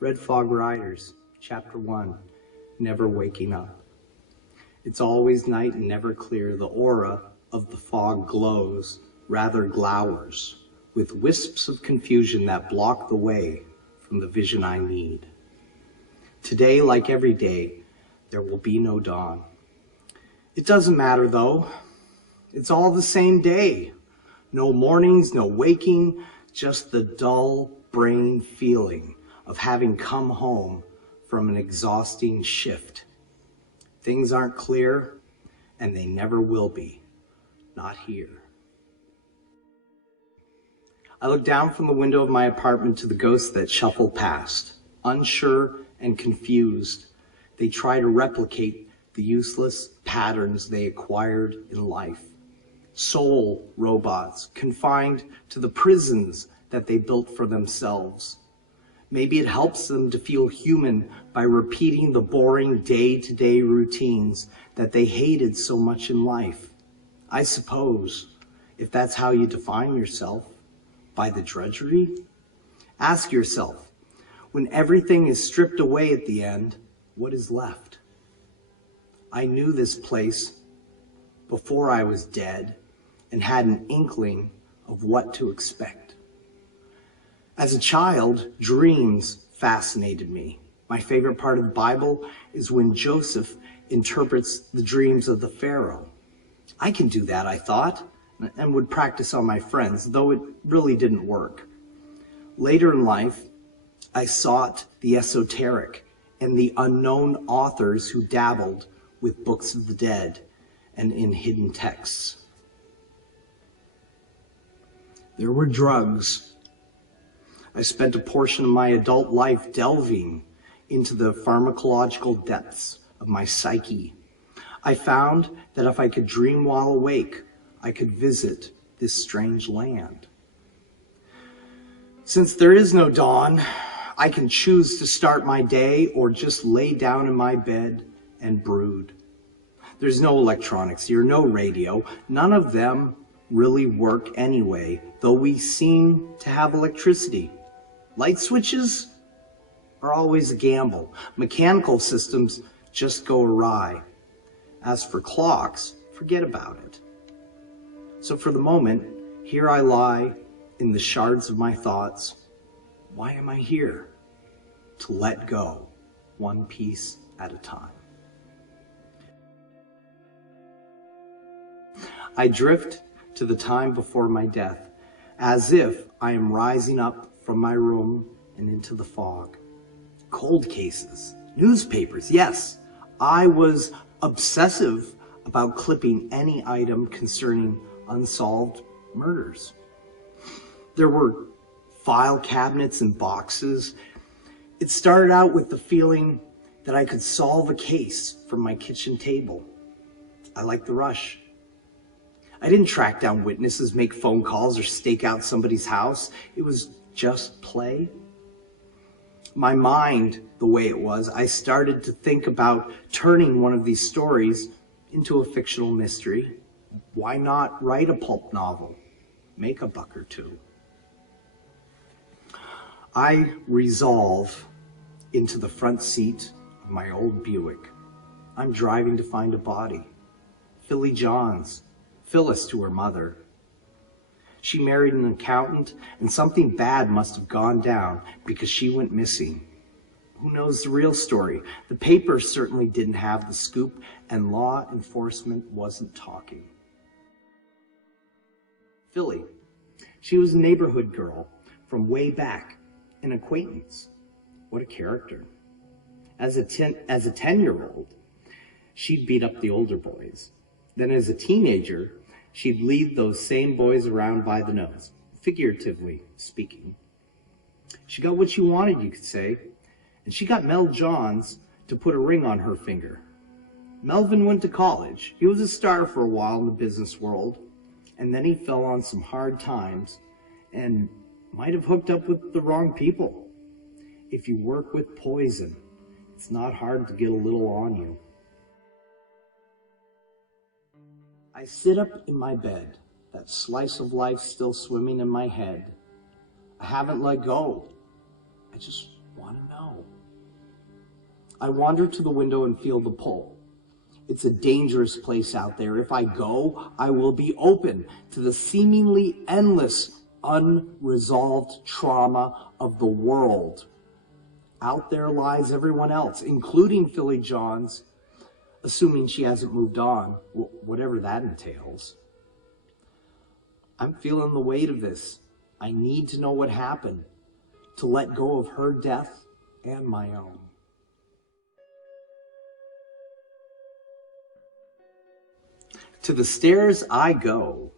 Red Fog Riders, Chapter 1, Never Waking Up. It's always night and never clear. The aura of the fog glows, rather glowers, with wisps of confusion that block the way from the vision I need. Today, like every day, there will be no dawn. It doesn't matter though. It's all the same day. No mornings, no waking, just the dull brain feeling of having come home from an exhausting shift. Things aren't clear, and they never will be. Not here. I look down from the window of my apartment to the ghosts that shuffle past. Unsure and confused, they try to replicate the useless patterns they acquired in life. Soul robots, confined to the prisons that they built for themselves. Maybe it helps them to feel human by repeating the boring day-to-day routines that they hated so much in life. I suppose, if that's how you define yourself, by the drudgery? Ask yourself, when everything is stripped away at the end, what is left? I knew this place before I was dead and had an inkling of what to expect. As a child, dreams fascinated me. My favorite part of the Bible is when Joseph interprets the dreams of the Pharaoh. I can do that, I thought, and would practice on my friends, though it really didn't work. Later in life, I sought the esoteric and the unknown authors who dabbled with books of the dead and in hidden texts. There were drugs. I spent a portion of my adult life delving into the pharmacological depths of my psyche. I found that if I could dream while awake, I could visit this strange land. Since there is no dawn, I can choose to start my day or just lay down in my bed and brood. There's no electronics here, no radio. None of them really work anyway, though we seem to have electricity. Light switches are always a gamble. Mechanical systems just go awry. As for clocks, forget about it. So for the moment, here I lie in the shards of my thoughts. Why am I here? To let go, one piece at a time. I drift to the time before my death, as if I am rising up from my room and into the fog. Cold cases, newspapers, yes. I was obsessive about clipping any item concerning unsolved murders. There were file cabinets and boxes. It started out with the feeling that I could solve a case from my kitchen table. I liked the rush. I didn't track down witnesses, make phone calls, or stake out somebody's house. It was just play. My mind, the way it was, I started to think about turning one of these stories into a fictional mystery. Why not write a pulp novel? Make a buck or two. I resolve into the front seat of my old Buick. I'm driving to find a body. Philly Johns, Phyllis to her mother. She married an accountant, and something bad must have gone down because she went missing. Who knows the real story? The papers certainly didn't have the scoop, and law enforcement wasn't talking. Philly, she was a neighborhood girl from way back, an acquaintance. What a character. As a 10-year-old, she'd beat up the older boys. Then as a teenager, she'd lead those same boys around by the nose, figuratively speaking. She got what she wanted, you could say, and she got Mel Johns to put a ring on her finger. Melvin went to college. He was a star for a while in the business world, and then he fell on some hard times and might have hooked up with the wrong people. If you work with poison, it's not hard to get a little on you. I sit up in my bed, that slice of life still swimming in my head. I haven't let go. I just want to know. I wander to the window and feel the pull. It's a dangerous place out there. If I go, I will be open to the seemingly endless, unresolved trauma of the world. Out there lies everyone else, including Philly Johns, assuming she hasn't moved on, whatever that entails. I'm feeling the weight of this. I need to know what happened, to let go of her death and my own. To the stairs I go.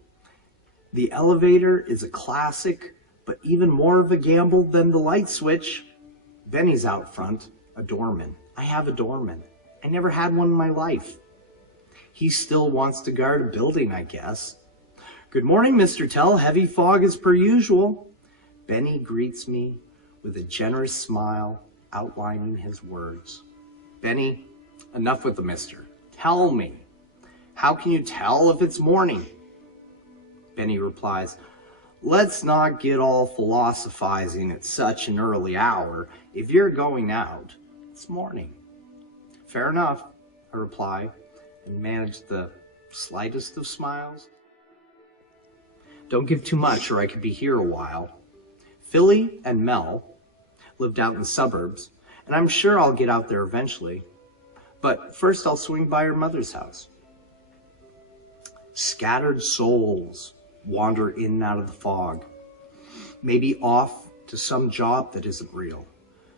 The elevator is a classic, but even more of a gamble than the light switch. Benny's out front, a doorman. I have a doorman. I never had one in my life. He still wants to guard a building, I guess. Good morning, Mr. Tell. Heavy fog as per usual. Benny greets me with a generous smile, outlining his words. Benny, enough with the mister. Tell me, how can you tell if it's morning? Benny replies, let's not get all philosophizing at such an early hour. If you're going out, it's morning. Fair enough, I reply, and manage the slightest of smiles. Don't give too much or I could be here a while. Philly and Mel lived out in the suburbs, and I'm sure I'll get out there eventually. But first I'll swing by her mother's house. Scattered souls wander in and out of the fog, maybe off to some job that isn't real.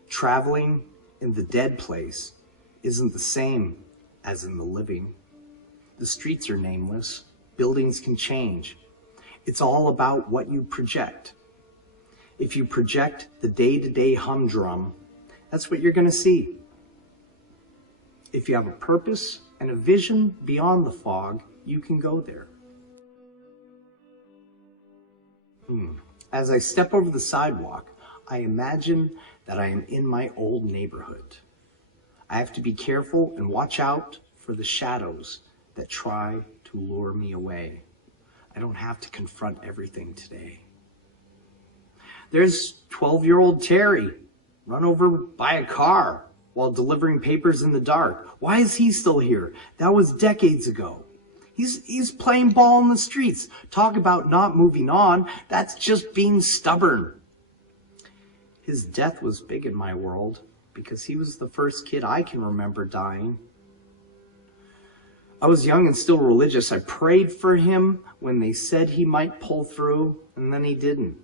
Traveling in the dead place isn't the same as in the living. The streets are nameless. Buildings can change. It's all about what you project. If you project the day-to-day humdrum, that's what you're going to see. If you have a purpose and a vision beyond the fog, you can go there. As I step over the sidewalk, I imagine that I am in my old neighborhood. I have to be careful and watch out for the shadows that try to lure me away. I don't have to confront everything today. There's 12-year-old Terry, run over by a car while delivering papers in the dark. Why is he still here? That was decades ago. He's playing ball in the streets. Talk about not moving on. That's just being stubborn. His death was big in my world because he was the first kid I can remember dying. I was young and still religious. I prayed for him when they said he might pull through, and then he didn't.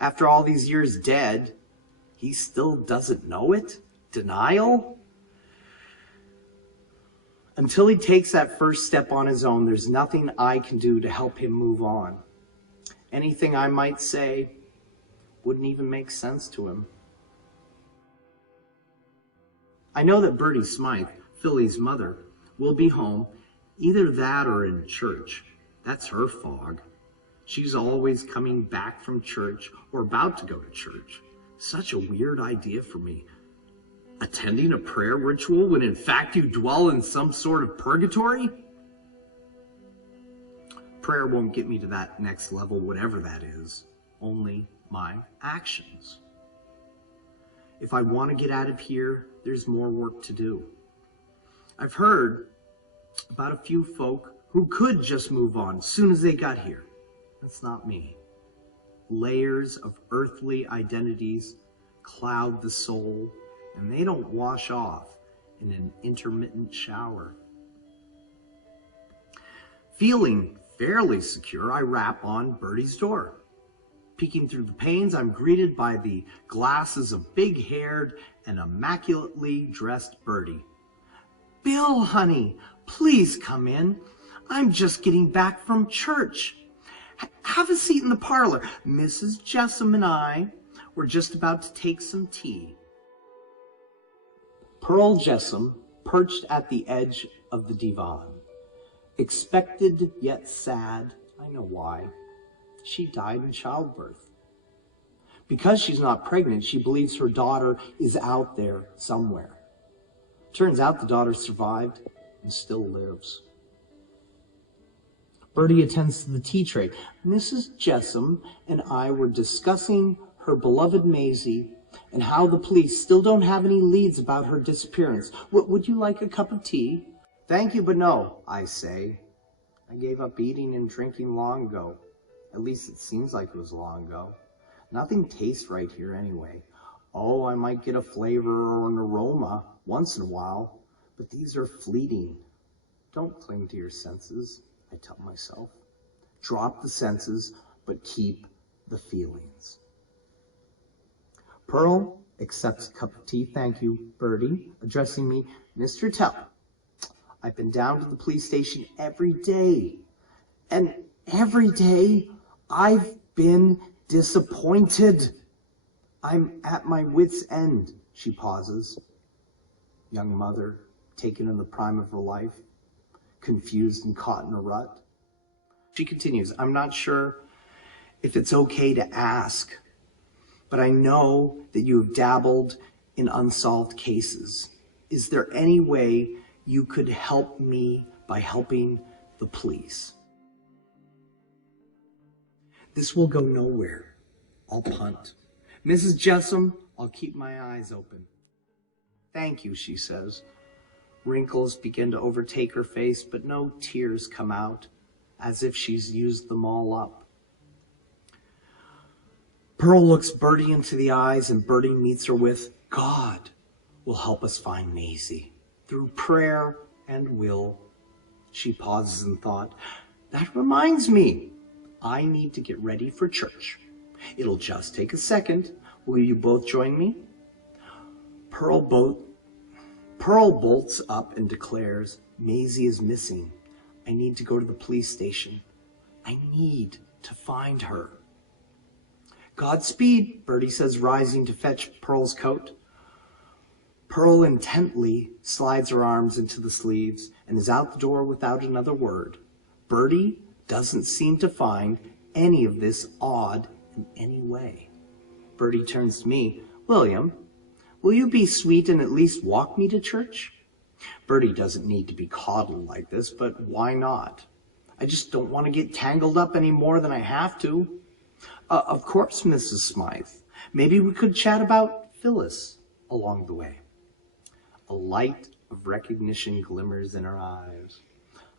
After all these years dead, he still doesn't know it? Denial? Until he takes that first step on his own, there's nothing I can do to help him move on. Anything I might say wouldn't even make sense to him. I know that Bertie Smythe, Philly's mother, will be home, either that or in church. That's her fog. She's always coming back from church or about to go to church. Such a weird idea for me. Attending a prayer ritual when in fact you dwell in some sort of purgatory? Prayer won't get me to that next level, whatever that is. Only my actions. If I want to get out of here, there's more work to do. I've heard about a few folk who could just move on as soon as they got here. That's not me. Layers of earthly identities cloud the soul, and they don't wash off in an intermittent shower. Feeling fairly secure, I rap on Bertie's door. Peeking through the panes, I'm greeted by the glasses of big-haired and immaculately dressed Bertie. Bill, honey, please come in. I'm just getting back from church. Have a seat in the parlor. Mrs. Jessam and I were just about to take some tea. Pearl Jessam perched at the edge of the divan. Expected yet sad, I know why. She died in childbirth. Because she's not pregnant, she believes her daughter is out there somewhere. Turns out the daughter survived and still lives. Bertie attends to the tea tray. Mrs. Jessam and I were discussing her beloved Maisie and how the police still don't have any leads about her disappearance. Would you like a cup of tea? Thank you, but no, I say. I gave up eating and drinking long ago. At least it seems like it was long ago. Nothing tastes right here anyway. Oh, I might get a flavor or an aroma once in a while, but these are fleeting. Don't cling to your senses, I tell myself. Drop the senses, but keep the feelings. Pearl accepts a cup of tea. Thank you, Bertie, addressing me. Mr. Tell, I've been down to the police station every day, and every day I've been disappointed. I'm at my wit's end, she pauses. Young mother, taken in the prime of her life, confused and caught in a rut. She continues, I'm not sure if it's okay to ask, but I know that you have dabbled in unsolved cases. Is there any way you could help me by helping the police? This will go nowhere. I'll punt. Mrs. Jessam, I'll keep my eyes open. Thank you, she says. Wrinkles begin to overtake her face, but no tears come out, as if she's used them all up. Pearl looks Bertie into the eyes, and Bertie meets her with, God will help us find Maisie through prayer and will. She pauses in thought. That reminds me, I need to get ready for church. It'll just take a second. Will you both join me? Pearl bolts up and declares, Maisie is missing. I need to go to the police station. I need to find her. Godspeed, Bertie says, rising to fetch Pearl's coat. Pearl intently slides her arms into the sleeves and is out the door without another word. Bertie doesn't seem to find any of this odd in any way. Bertie turns to me. William, will you be sweet and at least walk me to church? Bertie doesn't need to be coddled like this, but why not? I just don't want to get tangled up any more than I have to. Of course, Mrs. Smythe. Maybe we could chat about Phyllis along the way. A light of recognition glimmers in her eyes.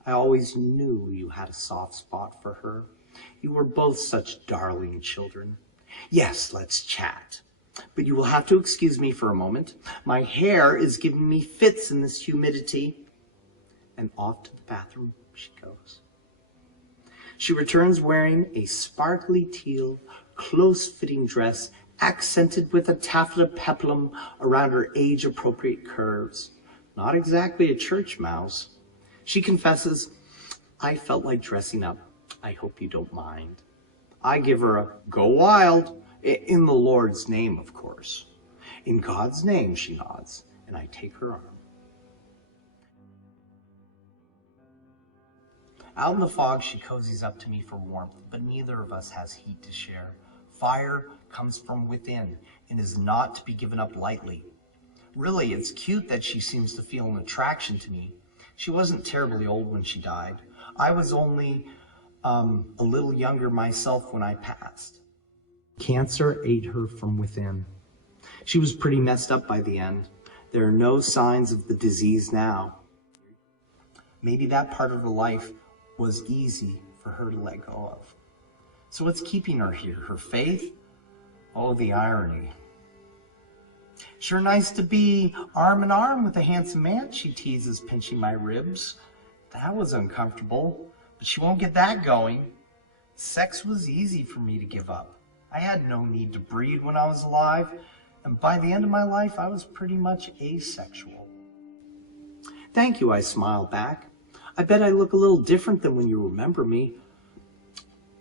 I always knew you had a soft spot for her. You were both such darling children. Yes, let's chat. But you will have to excuse me for a moment. My hair is giving me fits in this humidity. And off to the bathroom she goes. She returns wearing a sparkly teal, close-fitting dress accented with a taffeta peplum around her age-appropriate curves. Not exactly a church mouse. She confesses, I felt like dressing up. I hope you don't mind. I give her a go wild, in the Lord's name, of course. In God's name, she nods, and I take her arm. Out in the fog, she cozies up to me for warmth, but neither of us has heat to share. Fire comes from within and is not to be given up lightly. Really, it's cute that she seems to feel an attraction to me. She wasn't terribly old when she died. I was only a little younger myself when I passed. Cancer ate her from within. She was pretty messed up by the end. There are no signs of the disease now. Maybe that part of her life was easy for her to let go of. So what's keeping her here? Her faith? Oh, the irony. Sure nice to be arm in arm with a handsome man, she teases, pinching my ribs. That was uncomfortable, but she won't get that going. Sex was easy for me to give up. I had no need to breed when I was alive, and by the end of my life, I was pretty much asexual. Thank you, I smile back. I bet I look a little different than when you remember me.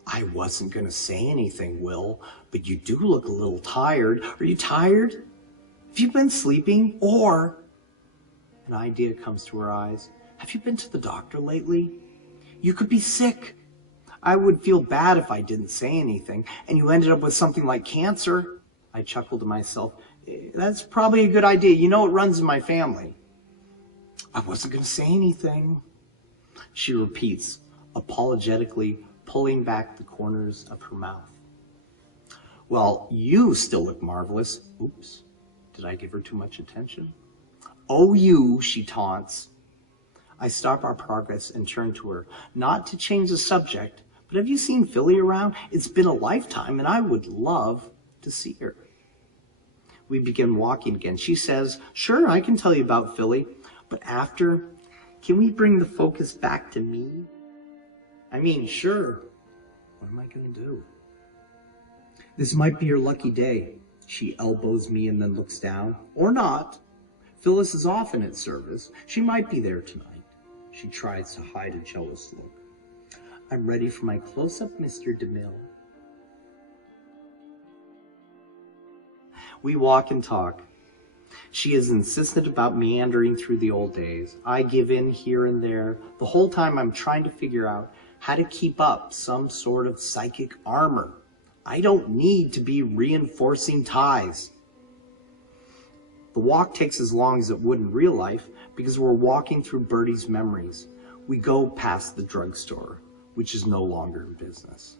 I wasn't going to say anything, Will, but you do look a little tired. Are you tired? Have you been sleeping? Or, an idea comes to her eyes, have you been to the doctor lately? You could be sick. I would feel bad if I didn't say anything, and you ended up with something like cancer. I chuckled to myself. That's probably a good idea. You know, it runs in my family. I wasn't going to say anything. She repeats, apologetically pulling back the corners of her mouth. Well, you still look marvelous. Oops, did I give her too much attention? Oh, you, she taunts. I stop our progress and turn to her, not to change the subject, but have you seen Philly around? It's been a lifetime, and I would love to see her. We begin walking again. She says, sure, I can tell you about Philly, but after, can we bring the focus back to me? I mean, sure. What am I going to do? This might be your lucky day. She elbows me and then looks down. Or not. Phyllis is often at service. She might be there tonight. She tries to hide a jealous look. I'm ready for my close-up, Mr. DeMille. We walk and talk. She is insistent about meandering through the old days. I give in here and there. The whole time I'm trying to figure out how to keep up some sort of psychic armor. I don't need to be reinforcing ties. The walk takes as long as it would in real life because we're walking through Bertie's memories. We go past the drugstore, which is no longer in business.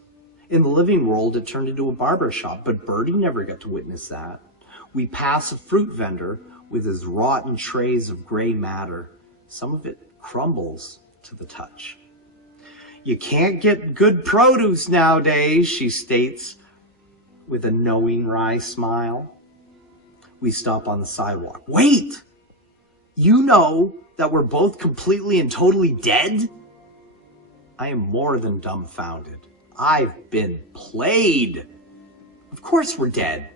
In the living world, it turned into a barber shop, but Bertie never got to witness that. We pass a fruit vendor with his rotten trays of gray matter. Some of it crumbles to the touch. You can't get good produce nowadays, she states with a knowing wry smile. We stop on the sidewalk. Wait! You know that we're both completely and totally dead? I am more than dumbfounded. I've been played. Of course we're dead.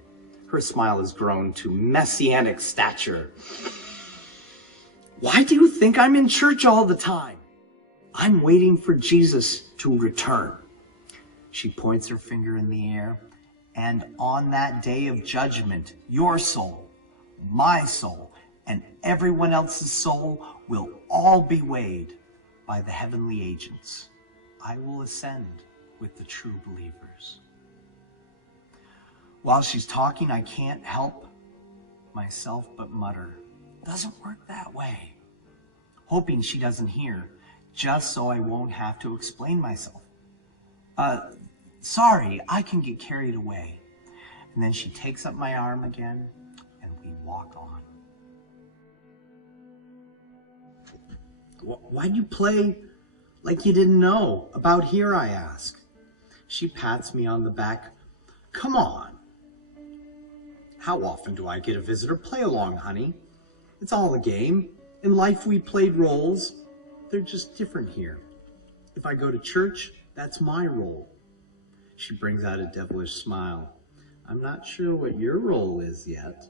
Her smile has grown to messianic stature. Why do you think I'm in church all the time? I'm waiting for Jesus to return. She points her finger in the air. And on that day of judgment, your soul, my soul, and everyone else's soul will all be weighed by the heavenly agents. I will ascend with the true believers. While she's talking, I can't help myself but mutter, doesn't work that way. Hoping she doesn't hear, just so I won't have to explain myself. Sorry, I can get carried away. And then she takes up my arm again, and we walk on. Why'd you play like you didn't know about here, I ask. She pats me on the back. Come on. How often do I get a visitor? Play along, honey. It's all a game. In life we played roles. They're just different here. If I go to church, that's my role. She brings out a devilish smile. I'm not sure what your role is yet.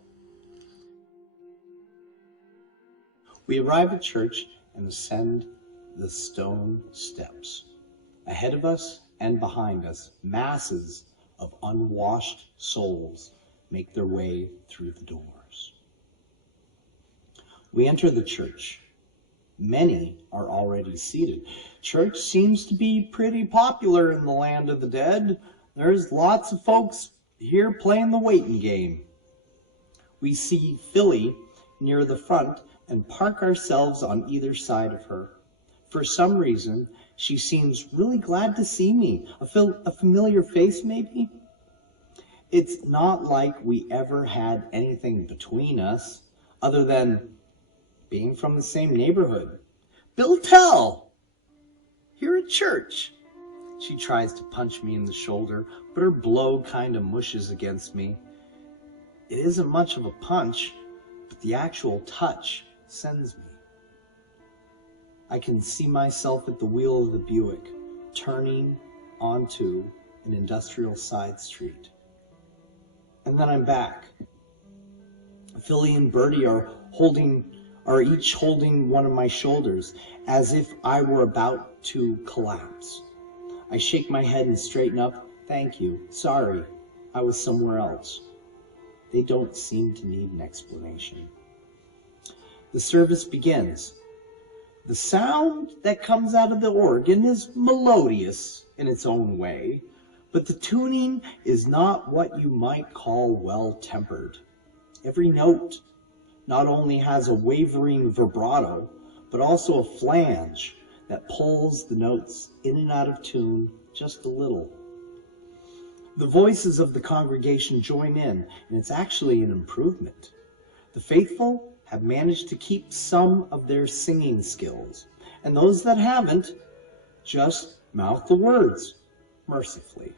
We arrive at church and ascend the stone steps. Ahead of us and behind us, masses of unwashed souls make their way through the doors. We enter the church. Many are already seated. Church seems to be pretty popular in the land of the dead. There's lots of folks here playing the waiting game. We see Philly near the front and park ourselves on either side of her. For some reason, she seems really glad to see me. A familiar face, maybe? It's not like we ever had anything between us, other than being from the same neighborhood. Bill Tell! Here at church. She tries to punch me in the shoulder, but her blow kind of mushes against me. It isn't much of a punch, but the actual touch sends me. I can see myself at the wheel of the Buick, turning onto an industrial side street. And then I'm back. Philly and Bertie are each holding one of my shoulders, as if I were about to collapse. I shake my head and straighten up. Thank you. Sorry, I was somewhere else. They don't seem to need an explanation. The service begins. The sound that comes out of the organ is melodious in its own way, but the tuning is not what you might call well-tempered. Every note not only has a wavering vibrato, but also a flange that pulls the notes in and out of tune just a little. The voices of the congregation join in, and it's actually an improvement. The faithful have managed to keep some of their singing skills, and those that haven't just mouth the words mercifully.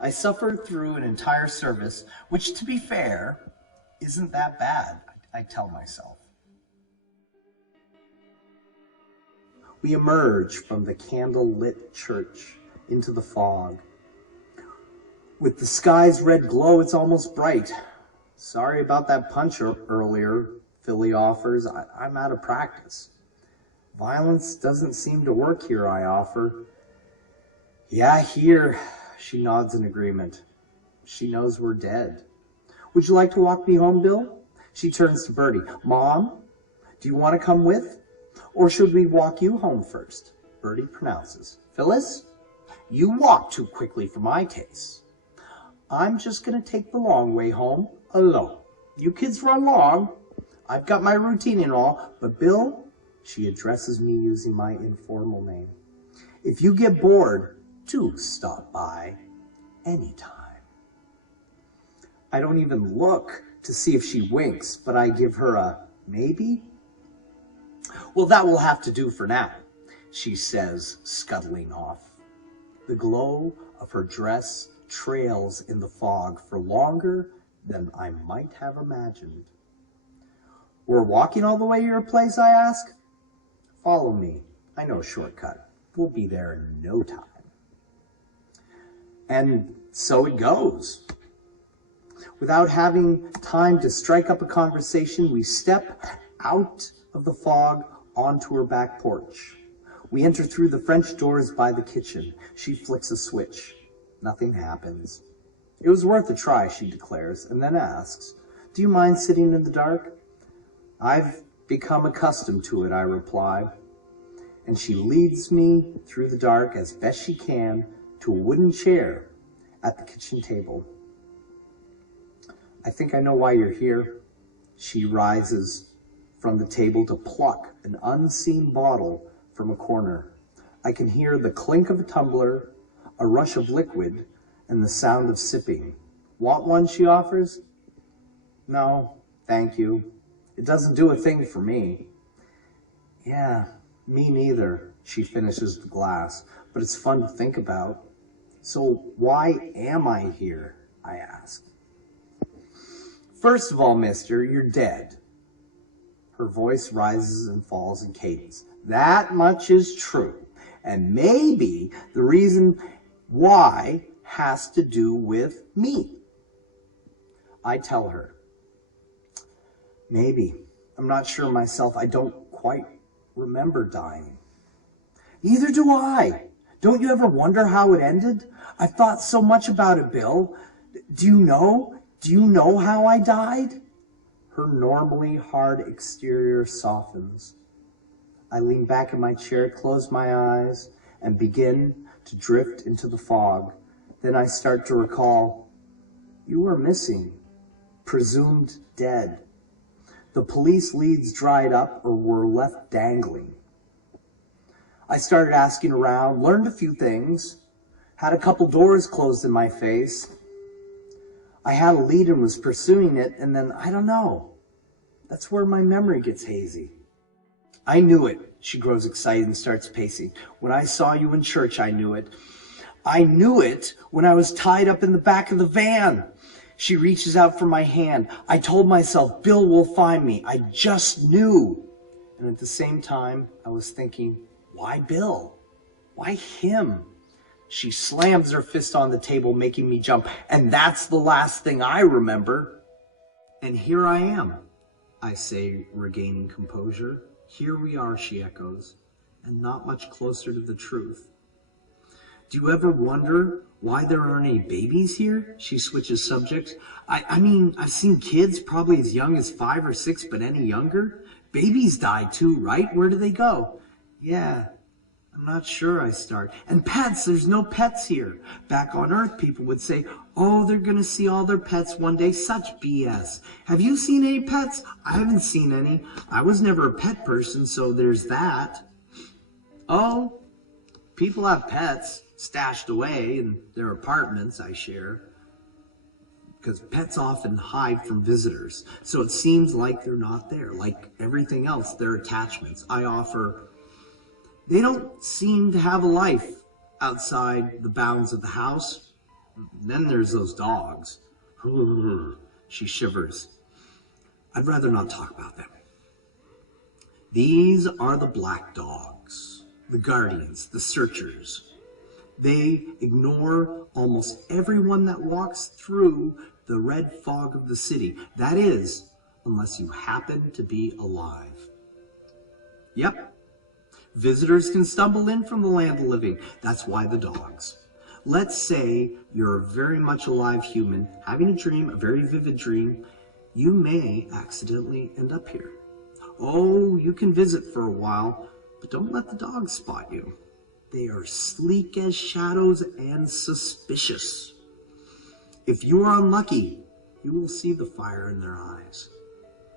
I suffered through an entire service, which, to be fair, isn't that bad, I tell myself. We emerge from the candle-lit church into the fog. With the sky's red glow, it's almost bright. Sorry about that punch earlier, Philly offers. I'm out of practice. Violence doesn't seem to work here, I offer. Yeah, here, she nods in agreement. She knows we're dead. Would you like to walk me home, Bill? She turns to Bertie. Mom, do you want to come with? Or should we walk you home first? Bertie pronounces. Phyllis, you walk too quickly for my taste. I'm just going to take the long way home alone. You kids run along. I've got my routine and all, but Bill, she addresses me using my informal name. If you get bored, do stop by anytime. I don't even look to see if she winks, but I give her a maybe. Well, that will have to do for now, she says, scuttling off. The glow of her dress trails in the fog for longer than I might have imagined. We're walking all the way to your place, I ask? Follow me. I know a shortcut. We'll be there in no time. And so it goes. Without having time to strike up a conversation, we step out of the fog onto her back porch. We enter through the French doors by the kitchen. She flicks a switch. Nothing happens. It was worth a try, she declares, and then asks, do you mind sitting in the dark? I've become accustomed to it, I reply. And she leads me through the dark as best she can to a wooden chair at the kitchen table. I think I know why you're here. She rises from the table to pluck an unseen bottle from a corner. I can hear the clink of a tumbler, a rush of liquid, and the sound of sipping. Want one, she offers? No, thank you. It doesn't do a thing for me. Yeah, me neither, she finishes the glass, but it's fun to think about. So why am I here, I ask. First of all, mister, you're dead. Her voice rises and falls in cadence. That much is true. And maybe the reason why has to do with me. I tell her, maybe. I'm not sure myself. I don't quite remember dying. Neither do I. Don't you ever wonder how it ended? I've thought so much about it, Bill. Do you know? Do you know how I died? Her normally hard exterior softens. I lean back in my chair, close my eyes, and begin to drift into the fog. Then I start to recall, you were missing, presumed dead. The police leads dried up or were left dangling. I started asking around, learned a few things, had a couple doors closed in my face. I had a lead and was pursuing it, and then, I don't know. That's where my memory gets hazy. I knew it. She grows excited and starts pacing. When I saw you in church, I knew it. I knew it when I was tied up in the back of the van. She reaches out for my hand. I told myself, Bill will find me. I just knew. And at the same time, I was thinking, why Bill? Why him? She slams her fist on the table, making me jump. And that's the last thing I remember. And here I am, I say, regaining composure. Here we are, she echoes, and not much closer to the truth. Do you ever wonder why there aren't any babies here? She switches subjects. I mean, I've seen kids probably as young as 5 or 6, but any younger. Babies die too, right? Where do they go? Yeah, I'm not sure, I start. And pets, there's no pets here. Back on Earth, people would say, oh, they're going to see all their pets one day. Such BS. Have you seen any pets? I haven't seen any. I was never a pet person, so there's that. Oh, people have pets. stashed away in their apartments I share, because pets often hide from visitors. So it seems like they're not there. Like everything else, they're attachments I offer. They don't seem to have a life outside the bounds of the house. Then there's those dogs. She shivers. I'd rather not talk about them. These are the black dogs, the guardians, the searchers. They ignore almost everyone that walks through the red fog of the city. That is, unless you happen to be alive. Yep. Visitors can stumble in from the land of the living. That's why the dogs. Let's say you're a very much alive human, having a dream, a very vivid dream. You may accidentally end up here. Oh, you can visit for a while, but don't let the dogs spot you. They are sleek as shadows and suspicious. If you are unlucky, you will see the fire in their eyes.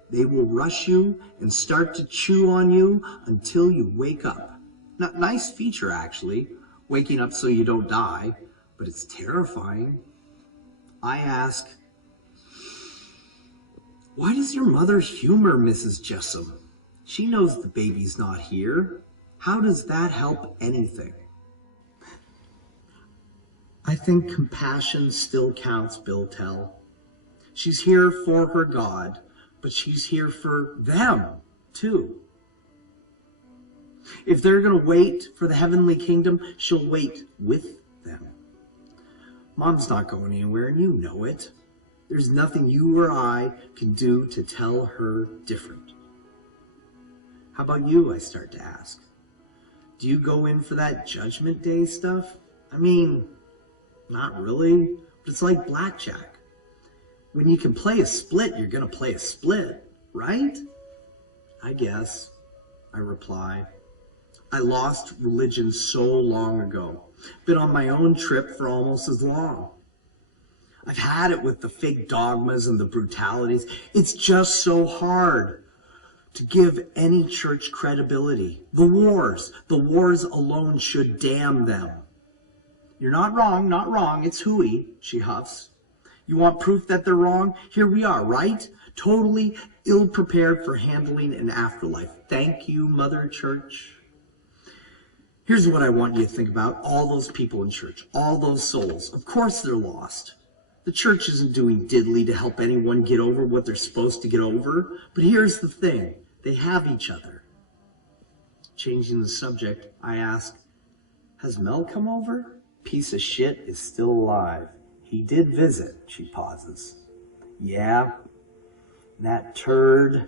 They will rush you and start to chew on you until you wake up. Nice feature, actually, waking up so you don't die, but it's terrifying. I ask, why does your mother humor Mrs. Jessam? She knows the baby's not here. How does that help anything? I think compassion still counts, Bill Tell. She's here for her God, but she's here for them, too. If they're going to wait for the heavenly kingdom, she'll wait with them. Mom's not going anywhere, and you know it. There's nothing you or I can do to tell her different. How about you, I start to ask. Do you go in for that Judgment Day stuff? I mean, not really, but it's like blackjack. When you can play a split, you're going to play a split, right? I guess, I reply. I lost religion so long ago. Been on my own trip for almost as long. I've had it with the fake dogmas and the brutalities. It's just so hard to give any church credibility. The wars alone should damn them. You're not wrong, it's hooey, she huffs. You want proof that they're wrong? Here we are, right? Totally ill-prepared for handling an afterlife. Thank you, Mother Church. Here's what I want you to think about all those people in church, all those souls. Of course they're lost. The church isn't doing diddly to help anyone get over what they're supposed to get over. But here's the thing. They have each other. Changing the subject, I ask, has Mel come over? Piece of shit is still alive. He did visit, she pauses. Yeah, that turd.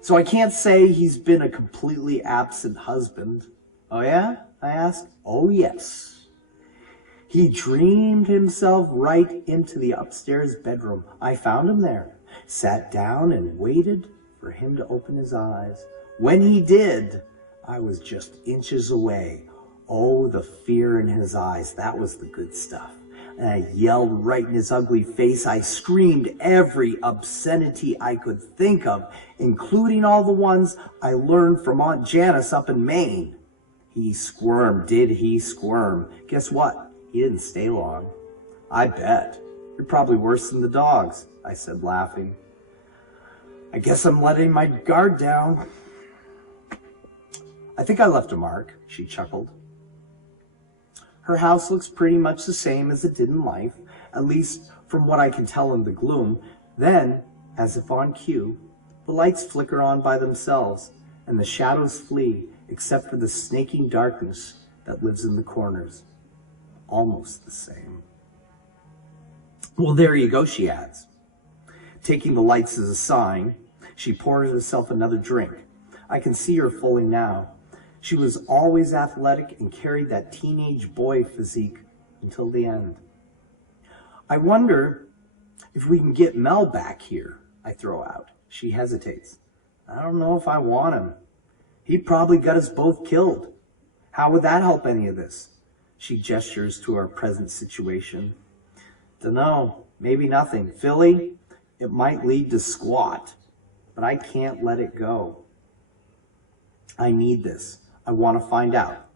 So I can't say he's been a completely absent husband. Oh yeah? I ask. Oh yes. He dreamed himself right into the upstairs bedroom. I found him there, sat down and waited for him to open his eyes. When he did, I was just inches away. Oh, the fear in his eyes. That was the good stuff. And I yelled right in his ugly face. I screamed every obscenity I could think of, including all the ones I learned from Aunt Janice up in Maine. He squirmed, did he squirm? Guess what? He didn't stay long. I bet. You're probably worse than the dogs, I said, laughing. I guess I'm letting my guard down. I think I left a mark, she chuckled. Her house looks pretty much the same as it did in life, at least from what I can tell in the gloom. Then, as if on cue, the lights flicker on by themselves, and the shadows flee, except for the snaking darkness that lives in the corners. Almost the same. Well, there you go, she adds. Taking the lights as a sign, she pours herself another drink. I can see her fully now. She was always athletic and carried that teenage boy physique until the end. I wonder if we can get Mel back here, I throw out. She hesitates. I don't know if I want him. He probably got us both killed. How would that help any of this? She gestures to our present situation. Dunno, maybe nothing. Philly, it might lead to squat, but I can't let it go. I need this. I want to find out.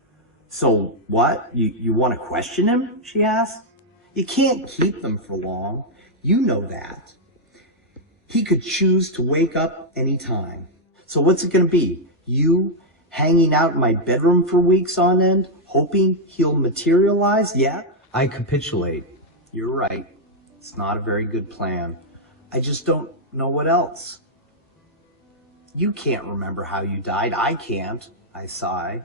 So what? You want to question him? She asked. You can't keep them for long. You know that. He could choose to wake up any time. So what's it going to be? You hanging out in my bedroom for weeks on end, hoping he'll materialize? Yeah, I capitulate. You're right. It's not a very good plan. I just don't know what else. You can't remember how you died. I can't. I sigh.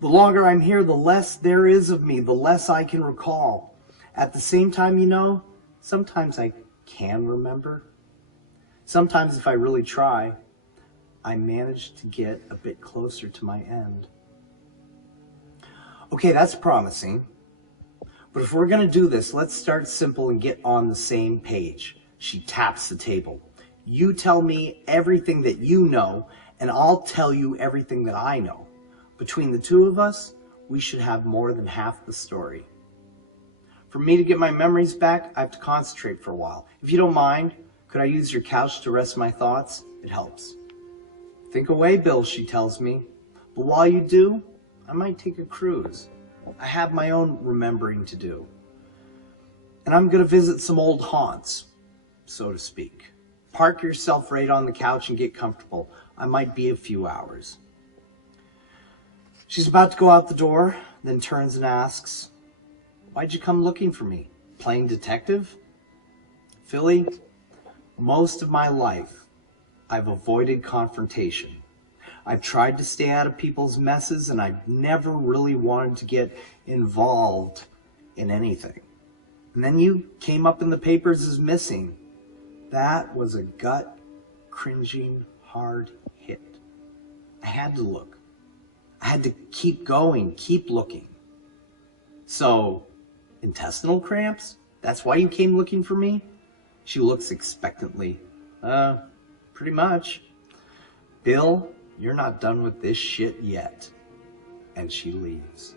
The longer I'm here, the less there is of me, the less I can recall. At the same time, sometimes I can remember. Sometimes if I really try, I manage to get a bit closer to my end. Okay, that's promising. But if we're going to do this, let's start simple and get on the same page. She taps the table. You tell me everything that you know, and I'll tell you everything that I know. Between the two of us, we should have more than half the story. For me to get my memories back, I have to concentrate for a while. If you don't mind, could I use your couch to rest my thoughts? It helps. Think away, Bill, she tells me. But while you do, I might take a cruise. I have my own remembering to do. And I'm going to visit some old haunts, so to speak. Park yourself right on the couch and get comfortable. I might be a few hours. She's about to go out the door, then turns and asks, why'd you come looking for me? Playing detective? Philly, most of my life, I've avoided confrontation. I've tried to stay out of people's messes, and I've never really wanted to get involved in anything. And then you came up in the papers as missing. That was a gut-cringing, hard hit. I had to look. I had to keep going, keep looking. So, intestinal cramps? That's why you came looking for me? She looks expectantly. Pretty much. Bill, you're not done with this shit yet. And she leaves.